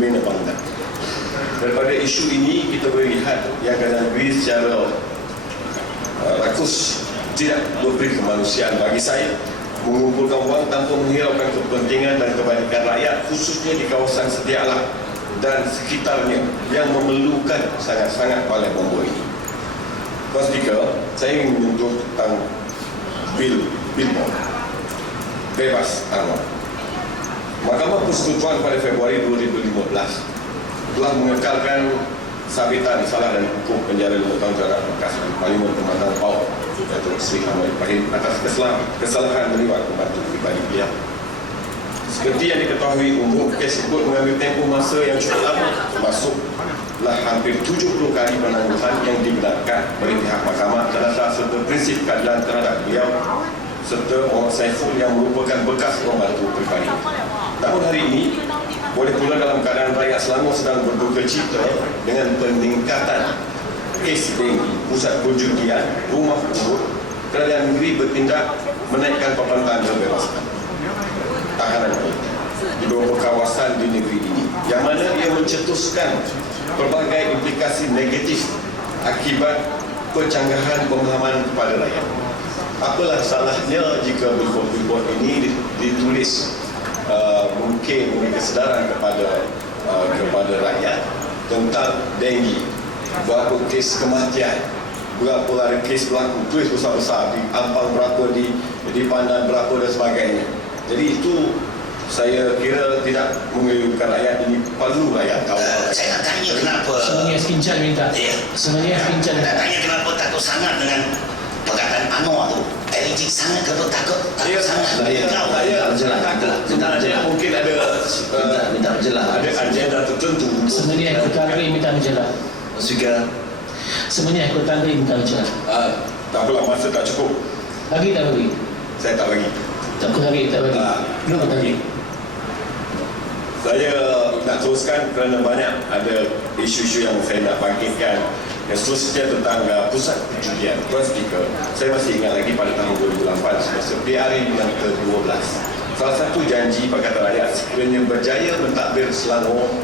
membina bangsa. Daripada isu ini kita boleh lihat yang Perdana Negeri secara rakus tidak memberi kemanusiaan bagi saya, mengumpulkan wang tanpa menghiraukan kepentingan dan kebaikan rakyat, khususnya di kawasan setia alam dan sekitarnya yang memerlukan sangat-sangat balai bomba ini. Tuan Speaker, saya ingin menyentuh tentang bil bebas Anwar. Mahkamah Persekutuan pada Februari 2015 telah mengekalkan sabitan salah dan hukum penjara 5 tahun terhadap bekas Parlimen Kementerian PAUD Datuk Seri Ahmad Ibrahim atas kesalahan melibat pembantu pribadi beliau. Seperti yang diketahui umum, kes tersebut mengambil tempoh masa yang cukup lama, termasuklah hampir 70 kali penangguhan yang dibenarkan oleh pihak mahkamah terhadap serta prinsip keadilan terhadap beliau serta Muhammad Saiful yang merupakan bekas pembantu pribadi. Namun hari ini, boleh pula dalam keadaan rakyat Selangor sedang berduka cita dengan peningkatan kes denggi, pusat perjudian, rumah urut, kerajaan negeri bertindak menaikkan papan tanda bebas tahanan di beberapa kawasan di negeri ini, yang mana ia mencetuskan pelbagai implikasi negatif akibat pencanggahan pemahaman kepada rakyat. Apalah salahnya jika billboard ini ditulis mungkin memberi kesedaran kepada rakyat tentang denggi, berapa kes kematian, berapa lari kes berlaku, tulis besar-besar di Ampang berapa, di Pandan berapa dan sebagainya. Jadi itu saya kira tidak mengelirukan rakyat, ini perlu rakyat tahu. Saya nak tanya kenapa sebenarnya Skincan minta. Sebenarnya Skincan nak tanya kenapa takut sangat dengan perkataan Anwar tu. Elitik sangat ke takut sangat. Saya mungkin ada minta menjelaskan. Ada agenda tertentu. Sebenarnya Anggota Negeri minta menjelaskan. Juga Sebenarnya Anggota Negeri minta menjelaskan. Tak apalah, masa tak cukup. Bagi tak bagi? Saya tak bagi. Tak bagi, tak bagi. Belum tak bagi. Saya nak teruskan kerana banyak ada isu-isu yang saya nak bangkitkan. Yang seterusnya tentang pusat perjudian. Tuan Speaker, saya masih ingat lagi pada tahun 2008 semasa PRA yang ke-12. Salah satu janji Pakatan Rakyat sekiranya berjaya mentadbir Selangor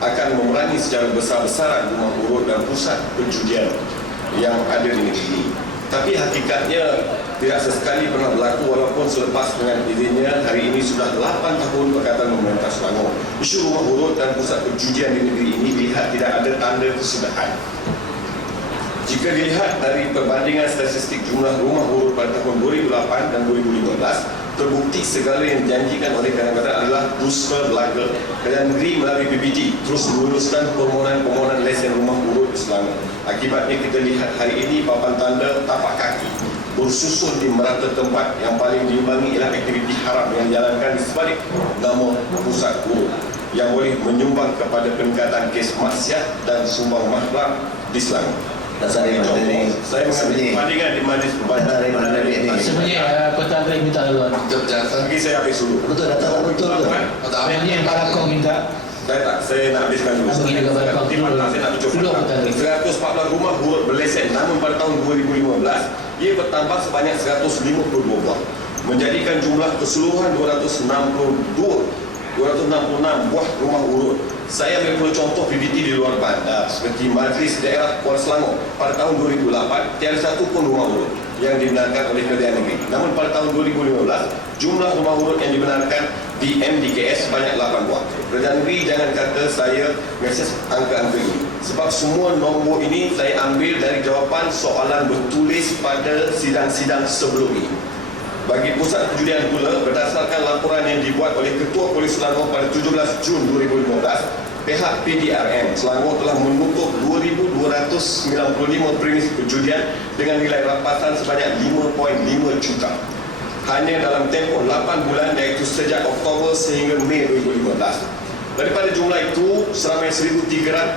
akan memerangi secara besar-besaran rumah urut dan pusat perjudian yang ada di negeri ini. Tapi hakikatnya tidak sesekali pernah berlaku, walaupun selepas dengan izinnya hari ini sudah 8 tahun Pakatan memerintah Selangor. Isu rumah urut dan pusat perjudian di negeri ini dilihat tidak ada tanda kesudahan. Jika dilihat dari perbandingan statistik jumlah rumah urut pada tahun 2008 dan 2015, terbukti segala yang dijanjikan oleh Kerajaan adalah dusta belaka. Kerajaan negeri melalui PBT terus meluluskan permohonan lesen rumah urut di Selangor. Akibatnya kita lihat hari ini papan tanda tapak kaki bersusun di merata tempat, yang paling diimbangi ialah aktiviti haram yang dijalankan di sebalik nama pusat urut yang boleh menyumbang kepada peningkatan kes maksiat dan sumbang mahram di Selangor. Dasar ini saya mengambil perbandingan di majlis data dari mana ini? Sebenarnya Anggota Negeri minta duluan. Bagi saya habis dulu. Betul data betul. Sebenarnya Pak Lakong minta. Saya nak habiskan dulu. Bagi juga Pak Lakong. Saya nak Dulu Anggota mencoba. Negeri. 114 rumah urut berlesen, namun pada tahun 2015 ia bertambah sebanyak 152 buah, menjadikan jumlah keseluruhan 266 buah rumah urut. Saya ambil pula contoh PBT di luar bandar seperti Majlis Daerah Kuala Selangor pada tahun 2008 tiada satu pun rumah urut yang dibenarkan oleh Kerajaan Negeri. Namun pada tahun 2015 jumlah rumah urut yang dibenarkan di MDKS sebanyak 8 buah. Kerajaan Negeri jangan kata saya message angka-angka ini, sebab semua nombor ini saya ambil dari jawapan soalan bertulis pada sidang-sidang sebelum ini. Bagi pusat perjudian pula, berdasarkan laporan yang dibuat oleh Ketua Polis Selangor pada 17 Jun 2015, pihak PDRM Selangor telah menutup 2,295 premis perjudian dengan nilai rampasan sebanyak 5.5 juta. Hanya dalam tempoh 8 bulan, iaitu sejak Oktober sehingga Mei 2015. Daripada jumlah itu, seramai 1,301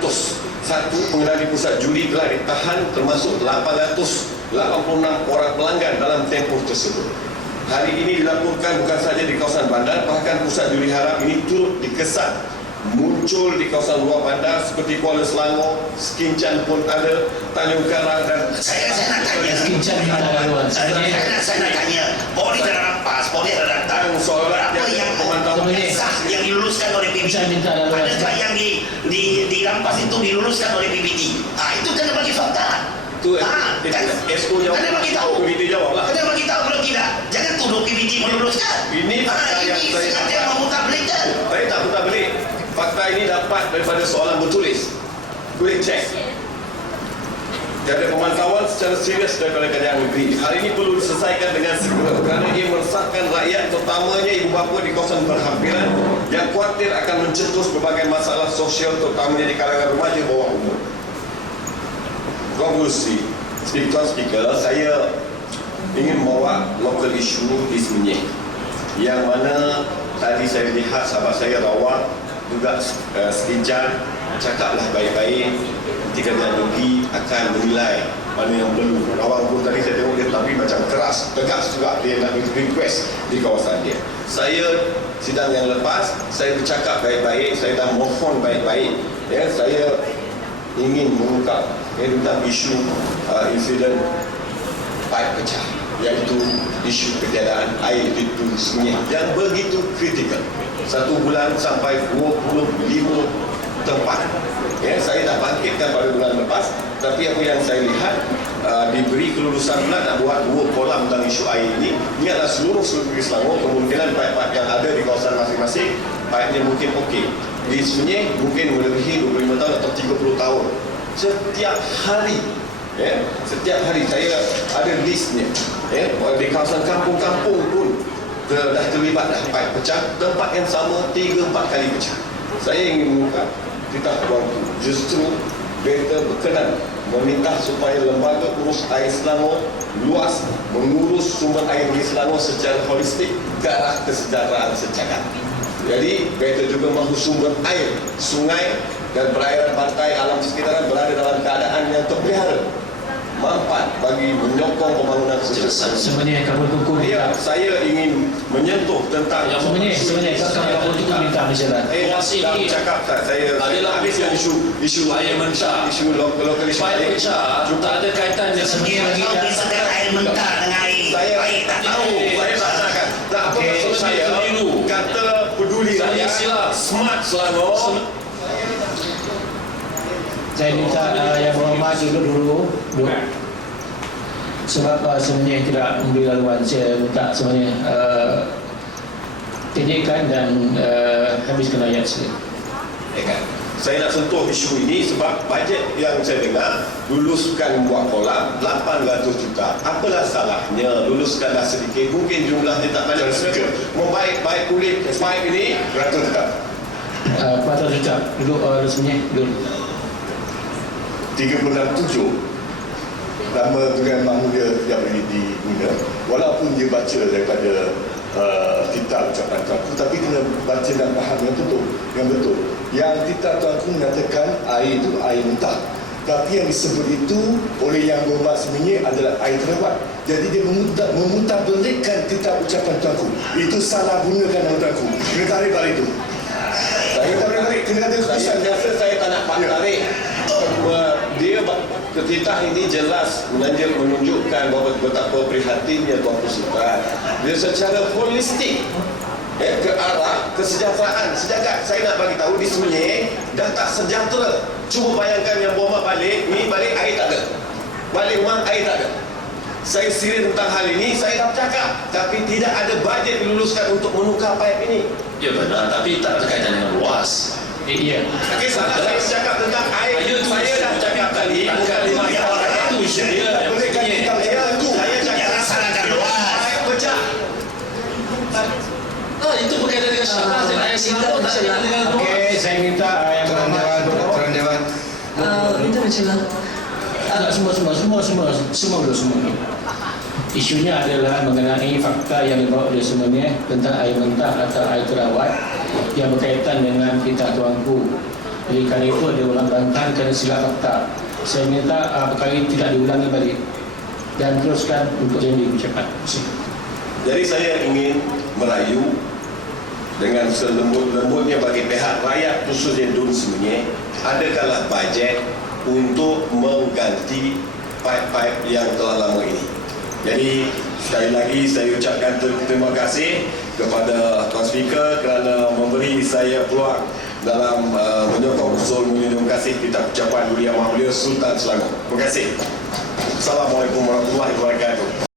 pengendali pusat judi telah ditahan, termasuk 886 orang pelanggan dalam tempoh tersebut. Hari ini dilaporkan bukan saja di kawasan bandar, bahkan pusat judi haram ini turut dikesan muncul di kawasan luar bandar seperti Kuala Selangor, Skincan pun ada, Tanjung Karang dan Saya nak tanya. Skincan minta laluan. Saya nak tanya. Polri dah rampas, Polri dah datang. soalan Apa yang sebenarnya sah yang diluluskan oleh PBT? Saya minta laluan. Adakah yang dirampas itu diluluskan oleh PBT? Itu kena bagi fakta. itu kan? SO jawab. Kena bagi tahu. PBT jawab lah. Kena bagi tahu, kalau tidak jangan tuduh PBT meluluskan. Ini fakta yang ini saya sengaja dapat. memutarbalikkan. Saya tak putar belik. Fakta ini dapat daripada soalan bertulis. Boleh cek. Ada pemantauan secara serius daripada kerajaan negeri. Hal ini perlu diselesaikan dengan segera kerana ia meresahkan rakyat, terutamanya ibu bapa di kawasan berhampiran yang khawatir akan mencetus berbagai masalah sosial, terutamanya di kalangan remaja bawah umur. Konklusi, Tuan Speaker, saya ingin membawa local issue di Semenyih, yang mana tadi saya lihat sahabat saya Rawak juga Skincan cakaplah baik-baik, nanti kerajaan negeri akan menilai mana yang perlu. Rawak pun tadi saya tengok dia tapi macam keras, tegas juga dia nak request di kawasan dia. Saya sidang yang lepas saya bercakap baik-baik, saya dah mohon baik-baik, ya, saya ingin mengungkap tentang isu insiden paip pecah, iaitu isu ketiadaan air di Semenyih yang begitu kritikal. 1 bulan sampai 25 tempat. Ya, saya dah bangkitkan pada bulan lepas, tapi apa yang saya lihat diberi kelulusan pula nak buat 2 kolam tentang isu air ini. Ingatlah seluruh negeri Selangor, kemungkinan paip-paip yang ada di kawasan masing-masing paipnya mungkin okey. Di Semenyih mungkin melebihi 25 tahun atau 30 tahun. Setiap hari, ya, setiap hari saya ada listnya, ya, di kawasan kampung-kampung pun dah terlibat dah paip pecah, tempat yang sama 3-4 kali pecah. Saya ingin mengungkap kita waktu justru mereka berkenan meminta supaya lembaga urus air Selangor luas mengurus sumber air di Selangor secara holistik ke arah kesejahteraan secakat. Jadi mereka juga mahu sumber air, sungai dan perairan pantai alam sekitaran berada dalam keadaan yang terpelihara, mampat bagi menyokong pembangunan sosial. Sebenarnya kabel kuku Ya, saya ingin menyentuh tentang sebenarnya kabel kuku minta berjalan. dah cakap tak saya adalah habis yang isu air mentah. isu lokal isu Paip pecah tak ada kaitan dengan Sebenarnya lagi Kau bisa air mentah dengan air. saya Air tak tahu. saya tak nakkan tak apa Okey, maksud saya keliru. kata peduli Saya rakyat, silap. smart Selangor. Saya minta yang berhormat dulu. Sebab sebenarnya tidak memberi laluan, saya minta sebenarnya pendekkan dan habiskan ayat saya. Ya kan? Saya nak sentuh isu ini sebab bajet yang saya dengar luluskan buat kolam 800 juta. Apalah salahnya luluskanlah sedikit, mungkin jumlahnya tak banyak. Membaik-baik kulit paip ini ratus juta. 400 juta duduk sebenarnya duduk. 36.7 nama dengan mahmuda yang boleh diguna, walaupun dia baca daripada kitab ucapan tuanku, tapi kena baca dan faham yang betul. Yang kitab tuanku mengatakan air itu air mentah, tapi yang disebut itu oleh yang berhormat Semenyih adalah air terawat. Jadi dia memutarbalikkan kitab ucapan tuanku. Itu salah gunakan nama tuanku. Kena tarik balik itu. Saya Kena tarik balik. Kena ada Saya keputusan. rasa saya tak nak tarik. Dia ketitah ini jelas menunjukkan bahawa betapa prihatinnya Tuanku Sultan. Dia secara holistik ke arah kesejahteraan sejagat. Saya nak bagi tahu di Semenyih dah tak sejahtera. Cuba bayangkan yang bomba balik air tak ada. Balik rumah air tak ada. Saya serius tentang hal ini, saya dah bercakap, tapi tidak ada bajet diluluskan untuk menukar paip ini. Ya benar, tapi tak berkaitan dengan luas. Iya. Okey, salah saya bercakap tentang air. Saya dah cakap tadi, bukan lima orang. Itu isu dia. Bolehkan kitab Saya cakap Jangan salahkan luas. paip pecah. Itu berkaitan dengan syarat dan air Selangor tak ada dengan luas. Okey, saya minta yang berhormat Itu macam semua dulu. Isunya adalah mengenai fakta yang dibawa oleh semuanya tentang air mentah atau air terawat yang berkaitan dengan kitab tuanku. Jadi kali itu ada orang bantah kerana silap fakta. Saya minta perkara ini tidak diulangi balik dan teruskan untuk janji ucapan. Jadi saya ingin merayu dengan selembut-lembutnya bagi pihak rakyat khususnya Dun Semenyih, adakanlah bajet untuk mengganti pipe-pipe yang telah lama ini. Jadi sekali lagi saya ucapkan terima kasih kepada Tuan Speaker kerana memberi saya peluang dalam menyokong usul minum kasih kita ucapan Duli Yang Maha Mulia Sultan Selangor. Terima kasih. Assalamualaikum warahmatullahi wabarakatuh.